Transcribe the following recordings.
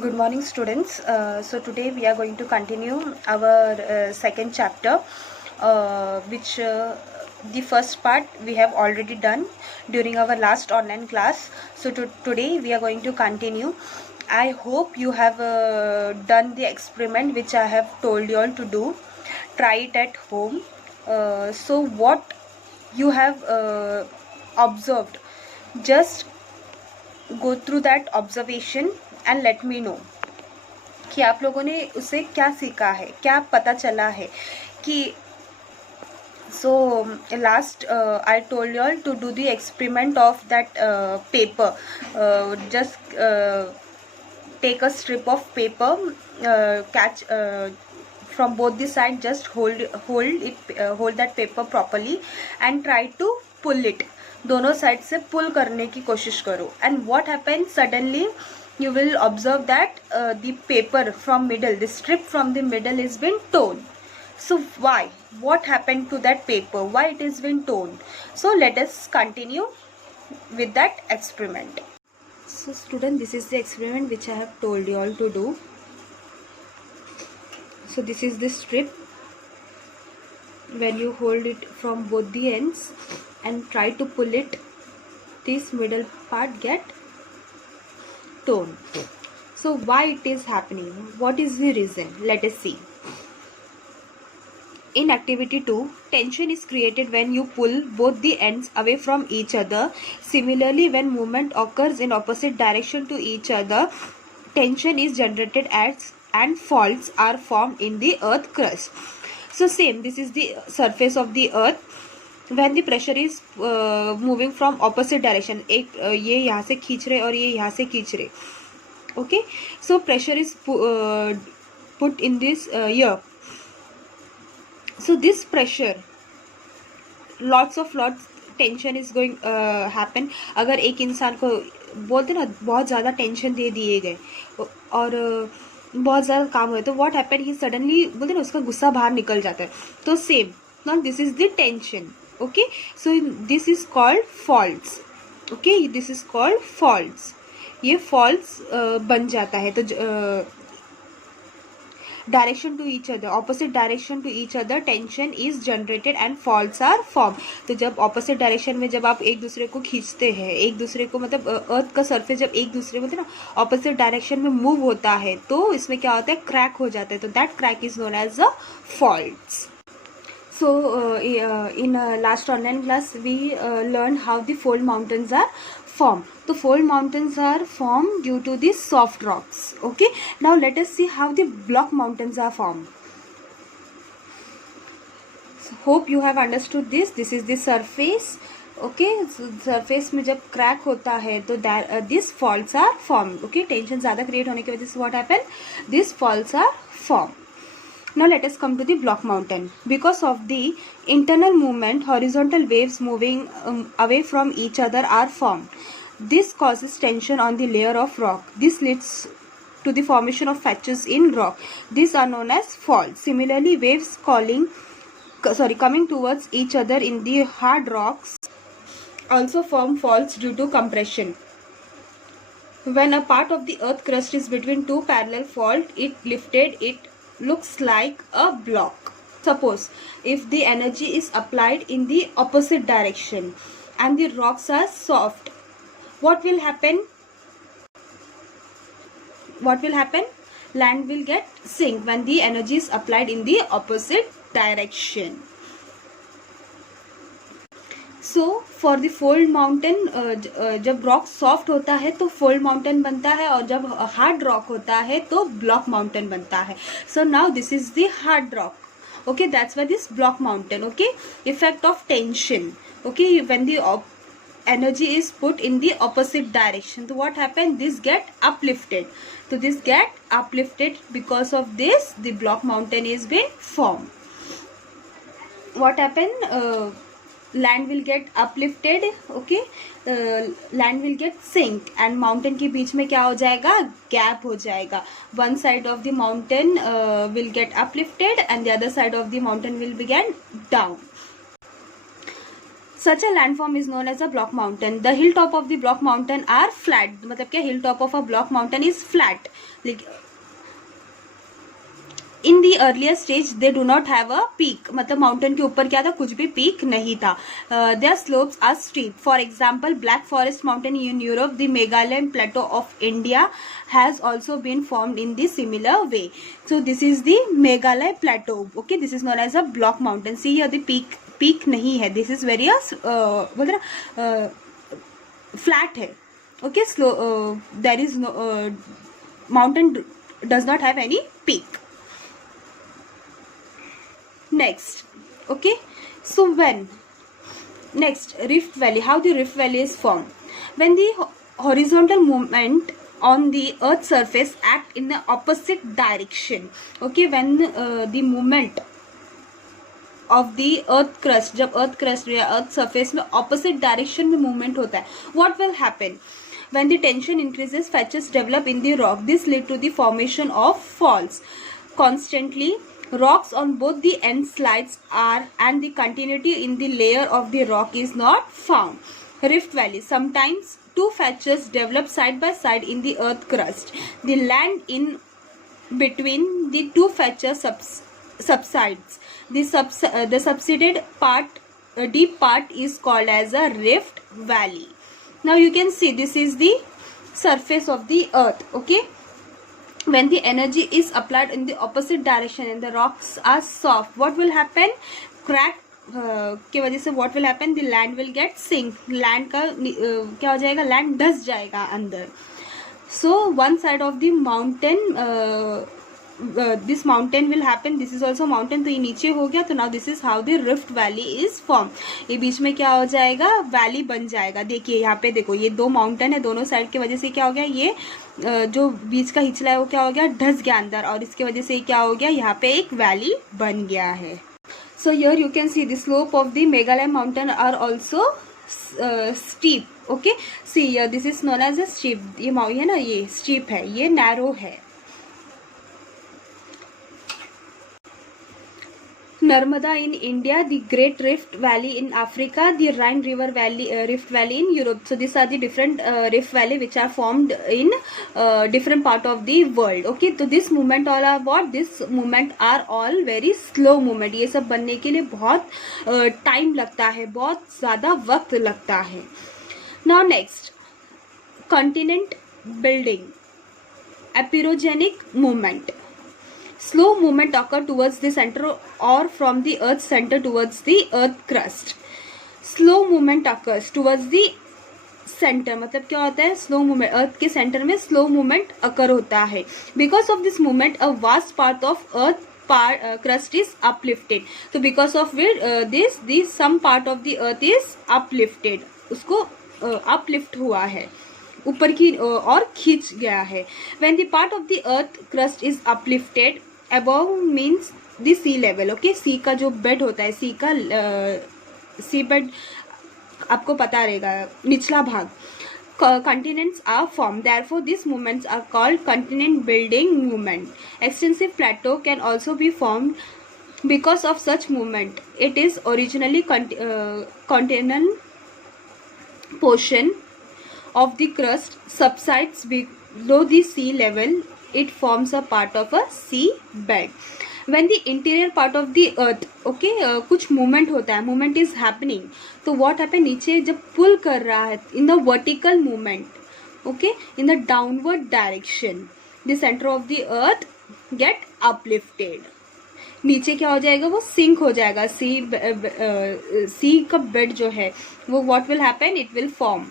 Good morning, students. So today we are going to continue our second chapter, which the first part we have already done during our last online class. So today we are going to continue. I hope you have done the experiment which I have told you all to do. Try it at home. So what you have observed, just go through that observation and let me know कि आप लोगों ने उसे क्या सीखा है, क्या पता चला है कि so last I told you all to do the experiment of that paper. Just take a strip of paper, catch from both the side, just hold that paper properly and try to pull it. दोनों side से पुल करने की कोशिश करो. And what happens suddenly, you will observe that the paper from middle, the strip from the middle is been torn. So why? What happened to that paper? Why it is been torn? So let us continue with that experiment. So student, this is the experiment which I have told you all to do. So this is the strip. When you hold it from both the ends and try to pull it, this middle part get torn. So why it is happening? What is the reason? Let us see. In activity 2, tension is created when you pull both the ends away from each other. Similarly, when movement occurs in opposite direction to each other, tension is generated and faults are formed in the earth crust. So same, this is the surface of the earth. When the pressure is moving from opposite direction, एक ये यहाँ से खींच रहे और ये यहाँ से खींच रहे. Okay, so pressure is put in this here. So this pressure, lots tension is going happen. अगर एक इंसान को बोलते ना बहुत ज़्यादा टेंशन दे दिए गए और बहुत ज़्यादा काम हुआ तो what happen, he suddenly बोलते ना उसका गुस्सा बाहर निकल जाता है. तो same, now this is the tension. Okay, so this is called faults. Okay, this is called faults. ये faults बन जाता है. तो direction to each other, opposite direction to each other, tension is generated and faults are formed. तो जब opposite direction में जब आप एक दूसरे को खींचते हैं, एक दूसरे को मतलब अर्थ का सरफेस जब एक दूसरे में ना opposite direction में मूव होता है तो इसमें क्या होता है, क्रैक हो जाता है. तो that crack is known as the faults. So in last online class we learned how the fold mountains are formed. So fold mountains are formed due to the soft rocks. Okay, now let us see how the block mountains are formed. So hope you have understood this. This is the surface. Okay, so surface में जब crack होता है तो these faults are formed. Okay, tension ज़्यादा create होने की वजह से what happen, these faults are formed. Now let us come to the block mountain. Because of the internal movement, horizontal waves moving away from each other are formed. This causes tension on the layer of rock. This leads to the formation of fractures in rock. These are known as faults. Similarly, waves coming towards each other in the hard rocks also form faults due to compression. When a part of the earth crust is between two parallel faults, it looks like a block. Suppose if the energy is applied in the opposite direction and the rocks are soft, what will happen? Land will get sink when the energy is applied in the opposite direction. So for the fold mountain, जब rock soft होता है तो fold mountain बनता है और जब hard rock होता है तो block mountain बनता है. So now this is the hard rock. Okay, that's why this block mountain. Okay, effect of tension. Okay, when the energy is put in the opposite direction, so what happens, this get uplifted. So this get uplifted, because of this the block mountain is being formed. What happen, land will get uplifted. Okay, land will get sink and mountain के बीच में क्या हो जाएगा, gap हो जाएगा. One side of the mountain will get uplifted and the other side of the mountain will begin down. Such a landform is known as a block mountain. The hilltop of the block mountain are flat. मतलब क्या, hilltop of a block mountain is flat. In the earlier stage they do not have a peak. मतलब mountain के ऊपर क्या था, कुछ भी peak नहीं था. Their slopes are steep. For example, Black Forest Mountain in Europe, the Meghalaya plateau of India has also been formed in the similar way. So this is the Meghalaya plateau. Okay, this is known as a block mountain. See here the peak नहीं है. This is very flat है. Okay, slow. There is no mountain does not have any peak. Next, okay, so next Rift Valley. How the Rift Valley is formed? When the horizontal movement on the earth surface act in the opposite direction. Okay, when the movement of the earth crust, जब earth crust या earth surface में opposite direction में movement होता है, what will happen? When the tension increases, fractures develop in the rock. This lead to the formation of faults. Constantly, rocks on both the end slides are, and the continuity in the layer of the rock is not found. Rift Valley. Sometimes two fractures develop side by side in the earth crust. The land in between the two fractures subsides. The subsided part, deep part, is called as a Rift Valley. Now you can see this is the surface of the earth. Okay, when the energy is applied in the opposite direction and the rocks are soft, what will happen? Crack की वजह से what will happen? The land will get sink. Land का क्या हो जाएगा? Land धंस जाएगा अंदर. So one side of the mountain, this mountain will happen. This is also mountain, तो ये नीचे हो गया. तो now this is how the Rift Valley is formed. ये बीच में क्या हो जाएगा? वैली बन जाएगा. देखिए यहाँ पे देखो, ये दो माउंटेन है, दोनों साइड की वजह से क्या हो गया? ये जो बीच का हिचला है वो क्या हो गया? धस गया अंदर, और इसके वजह से क्या हो गया? यहाँ पे एक वैली बन गया है. So here you can see the slope of the Meghalaya mountain are also steep. Okay, see here this is known as a steep. ये है ना, ये steep है, ये narrow है. Narmada in India, the Great Rift Valley in Africa, the Rhine River Valley, Rift Valley in Europe. So these are the different Rift Valley which are formed in different part of the world. Okay, so this movement all are what? This movement are all very slow movement. ये सब बनने के लिए बहुत time लगता है, बहुत ज़्यादा वक्त लगता है. Now next, continent building, aperogenic movement. Slow movement occur towards the center or from the earth's center towards the earth crust. Slow movement occurs towards the center. मतलब क्या होता है? Slow movement, earth के center में slow movement occur होता है. Because of this movement, a vast part of earth crust is uplifted. So because of which this some part of the earth is uplifted. उसको uplift हुआ है, ऊपर की और खींच गया है. When the part of the earth crust is uplifted, above means the sea level. Okay, sea का जो बेड होता है, sea का sea bed आपको पता रहेगा, निचला भाग. Continents are formed. Therefore, these movements are called continent building movement. Extensive plateau can also be formed because of such movement. It is originally continental portion of the crust subsides below the sea level. It forms a part of a sea bed. When the interior part of the earth, okay, कुछ movement होता है, movement is happening, तो what happen? नीचे जब pull कर रहा है, in the vertical movement, okay, in the downward direction, the center of the earth get uplifted. नीचे क्या हो जाएगा? वो सिंक हो जाएगा. सी का बेड जो है वो what will happen? It will form.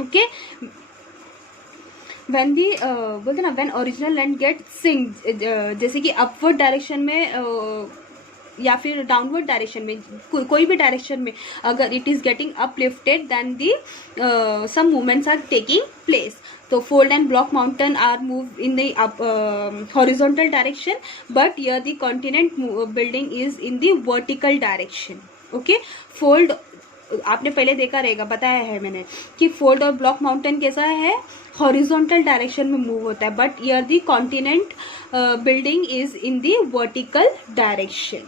Okay, when the बोलते ना, when original land get sink, जैसे कि upward direction में या फिर डाउनवर्ड डायरेक्शन में, कोई भी डायरेक्शन में अगर it is getting uplifted, then the some movements are taking place. So fold and block mountain are moved in the horizontal direction, but here the continent building is in the vertical direction. Okay, fold आपने पहले देखा रहेगा, बताया है मैंने कि fold और block mountain कैसा है? हॉरिजॉन्टल डायरेक्शन में मूव होता है, but here the continent building is in the vertical direction.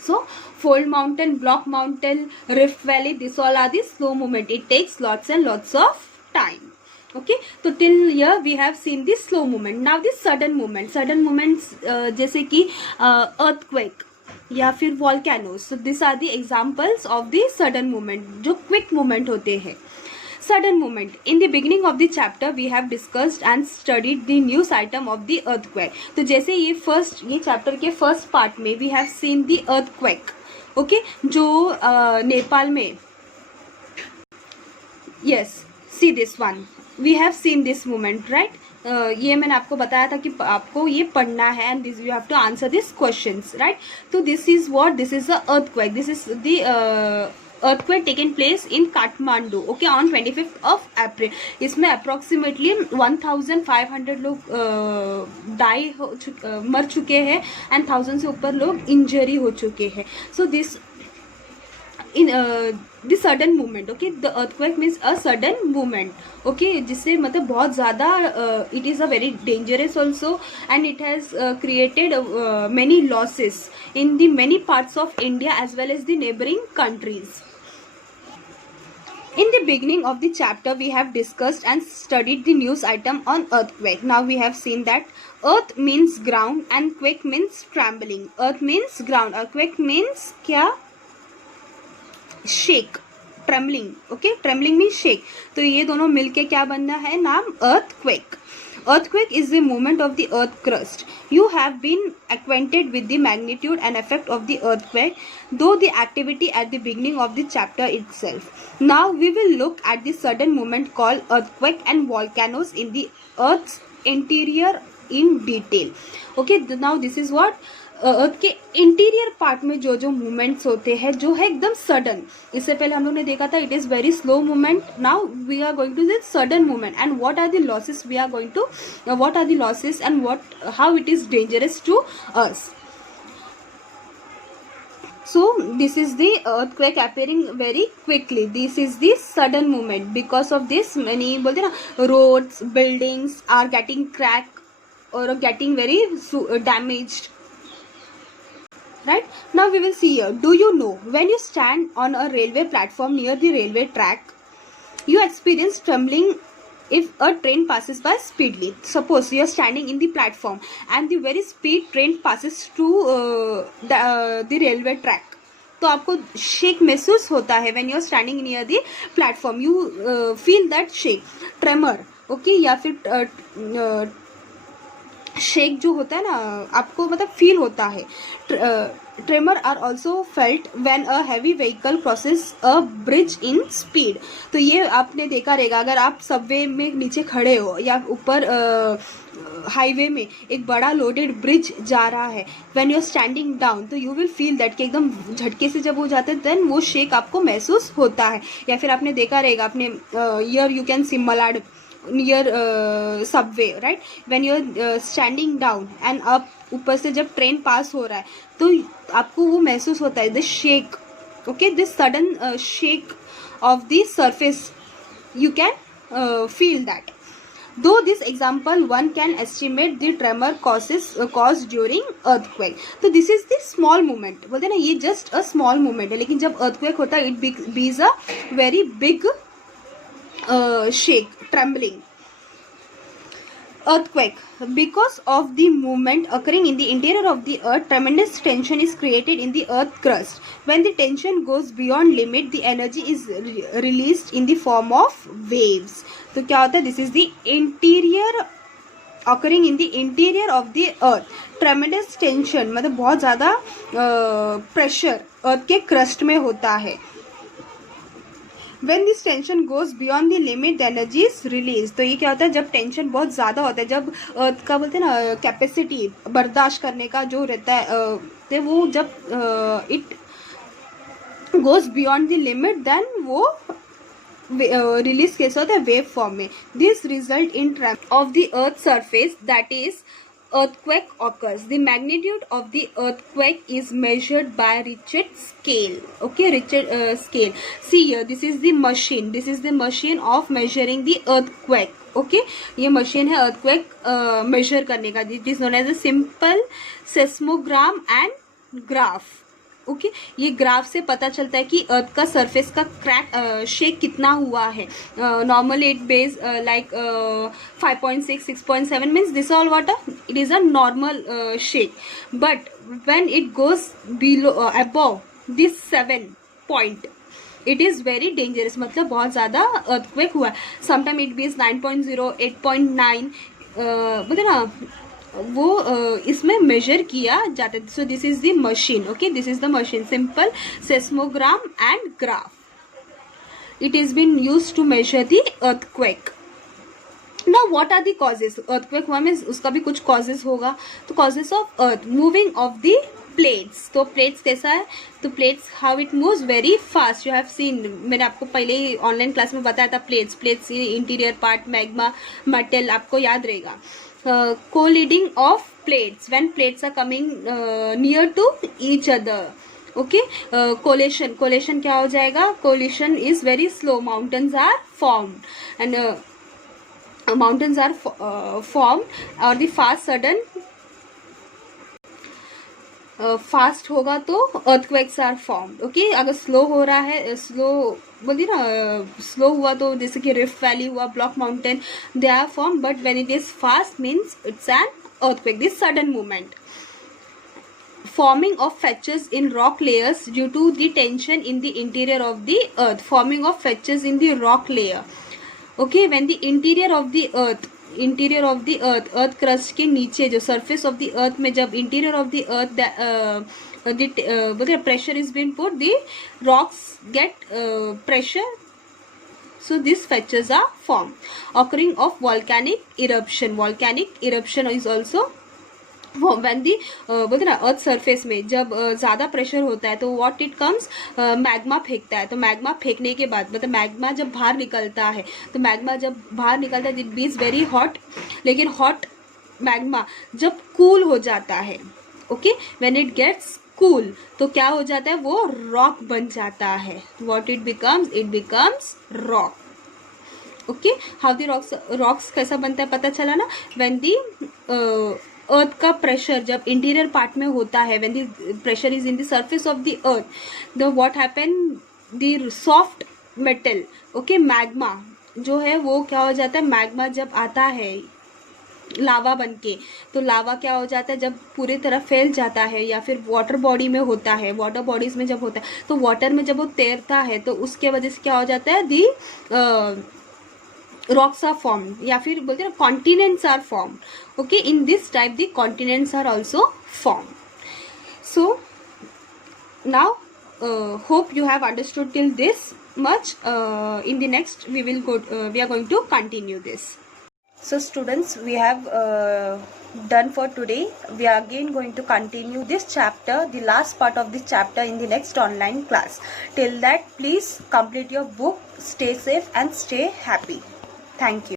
So fold mountain, block mountain, rift valley, this all are the slow movement. It takes lots and lots of time. Okay, so till here we have seen the slow movement. Now the sudden movement. Sudden movements जैसे कि earthquake या फिर volcanoes. So these are the examples of the sudden movement, जो quick movement होते हैं. Sudden movement. In the beginning of the chapter we have discussed and studied the news item of the earthquake. तो जैसे ये chapter के first part में we have seen the earthquake. Okay, जो नेपाल में, yes, see this one. We have seen this movement, right? ये मैंने आपको बताया था कि आपको ये पढ़ना है and this you have to answer these questions, right? So this is what, this is the earthquake. This is the earthquake taken place in Kathmandu, okay, on 25th of April. इसमें approximately 1500 लोग मर चुके हैं and 1000 से ऊपर लोग injury हो चुके हैं. So this in the sudden movement, okay, the earthquake means a sudden movement, okay, जिससे मतलब बहुत ज़्यादा it is a very dangerous also and it has created many losses in the many parts of India as well as the neighboring countries. In the beginning of the chapter we have discussed and studied the news item on earthquake. Now we have seen that earth means ground and quake means trembling. Earth means ground, earthquake means क्या, shake, trembling, okay, trembling mean shake. तो ये दोनों मिलके क्या बनना है नाम earthquake. Earthquake is the movement of the earth crust. You have been acquainted with the magnitude and effect of the earthquake, though the activity at the beginning of the chapter itself. Now we will look at the sudden movement called earthquake and volcanoes in the earth's interior in detail. Okay, now this is what अर्थ के interior part में जो जो movements होते हैं जो है एकदम sudden. इससे पहले हम लोग ने देखा था it is very slow movement. Now we are going to this sudden movement and what are the losses we are going to, what are the losses and what how it is dangerous to us. So this is the earthquake appearing very quickly. This is the sudden movement. Because of this many बोलते ना roads, buildings are getting cracked or getting very damaged. Right, now we will see here. Do you know when you stand on a railway platform near the railway track, you experience trembling if a train passes by speedily. Suppose you are standing in the platform and the very speed train passes to the railway track. तो आपको shake महसूस होता है when you are standing near the platform. You feel that shake, tremor, okay, या फिर shake जो होता है ना आपको मतलब फील होता है. Tremor are also felt when a heavy vehicle crosses a bridge in speed. तो ये आपने देखा रहेगा अगर आप सबवे में नीचे खड़े हो या ऊपर हाईवे में एक बड़ा लोडेड ब्रिज जा रहा है, when you are standing down तो यू विल फील दैट कि एकदम झटके से जब हो जाते हैं देन वो शेक आपको महसूस होता है. या फिर आपने देखा रहेगा आपने here you can see Malad near subway, right, when you are standing down and up, ऊपर से जब ट्रेन पास हो रहा है तो आपको वो महसूस होता है the shake, okay, this sudden shake of the surface, you can feel that. Though this example one can estimate the tremor caused during earthquake. तो this is the small movement, बोलते हैं ना ये just a small movement है, लेकिन जब earthquake होता है it becomes a very big shake, trembling. Earthquake. Because of the movement occurring in the interior of the earth, tremendous tension is created in the earth crust. When the tension goes beyond limit, the energy is released in the form of waves. तो क्या होता है? This is the interior occurring in the interior of the earth. Tremendous tension मतलब बहुत ज़्यादा pressure earth के crust में होता है. When this tension goes beyond the limit, the energy is released. तो ये क्या होता है जब टेंशन बहुत ज़्यादा होता है, जब अर्थ का बोलते हैं ना कैपेसिटी बर्दाश्त करने का जो रहता है तो वो जब it goes beyond the limit then वो रिलीज कैसे होता है वेव फॉर्म में. This result in trap of the earth surface that is earthquake occurs. The magnitude of the earthquake is measured by Richter scale. Okay, Richter scale. See here, this is the machine. This is the machine of measuring the earthquake. Okay, ये machine है earthquake measure करने का. It is known as a simple seismogram and graph. Okay ये graph से पता चलता है कि अर्थ का सरफेस का क्रैक शेक कितना हुआ है. Normal it base like 5.6 6.7 means this all water it is a normal shake. But when it goes below above this 7 point it is very dangerous. मतलब बहुत ज़्यादा अर्थक्वेक हुआ. समटाइम इट बीज 9.0 8.9 बोलते ना वो इसमें मेजर किया जाता है. So this is the machine. Okay this is the machine simple seismogram and graph. It is been use to measure the earthquake. Now what are the causes? earthquake हुआ means उसका भी कुछ causes होगा. तो causes of earth moving of the plates. तो plates कैसा है? तो plates how it moves very fast. You have seen मैंने आपको पहले ही ऑनलाइन क्लास में बताया था. plates interior part magma metal आपको याद रहेगा. colliding of plates when plates are coming near to each other. okay collision क्या हो जाएगा? collision is very slow. mountains are formed and mountains are formed or the fast sudden fast होगा तो earthquakes are formed. Okay अगर slow हो रहा है slow बोलिए ना स्लो हुआ तो जैसे कि रिफ्ट वैली हुआ block mountain they are form. But when it is fast means it's an earthquake. This sudden movement. forming of fractures in rock layers due to the tension in the interior of the earth. forming of fractures in the rock layer. okay when the interior of the earth crust के नीचे जो surface of the earth में जब interior of the earth the pressure is being put, the rocks get pressure, so these fractures are formed. occurring of volcanic eruption is also when the बोलते ना earth surface में जब ज़्यादा pressure होता है तो व्हाट इट कम्स मैग्मा फेंकता है. तो मैग्मा फेंकने के बाद मतलब मैग्मा जब बाहर निकलता है तो मैग्मा जब बाहर निकलता है इट बीज वेरी हॉट. लेकिन हॉट मैग्मा जब कूल हो जाता है okay when it gets cool तो क्या हो जाता है? वो रॉक बन जाता है. What it becomes rock. Okay how the rocks कैसा बनता है पता चला ना. व्हेन दी अर्थ का प्रेशर जब इंटीरियर पार्ट में होता है when the pressure is in the surface of the earth the what happen the soft metal okay magma जो है वो क्या हो जाता है? मैग्मा जब आता है लावा बन के तो लावा क्या हो जाता है? जब पूरी तरह फैल जाता है या फिर वाटर बॉडी में होता है वाटर बॉडीज में जब होता है तो वाटर में जब वो तैरता है तो उसके वजह से क्या हो जाता है? दी rocks are formed या फिर बोलते हैं continents are formed. okay in this type the continents are also formed. so now hope you have understood till this much. In the next we are going to continue this. So students we have done for today. We are again going to continue this chapter, the last part of this chapter in the next online class. Till that please complete your book, stay safe and stay happy. Thank you.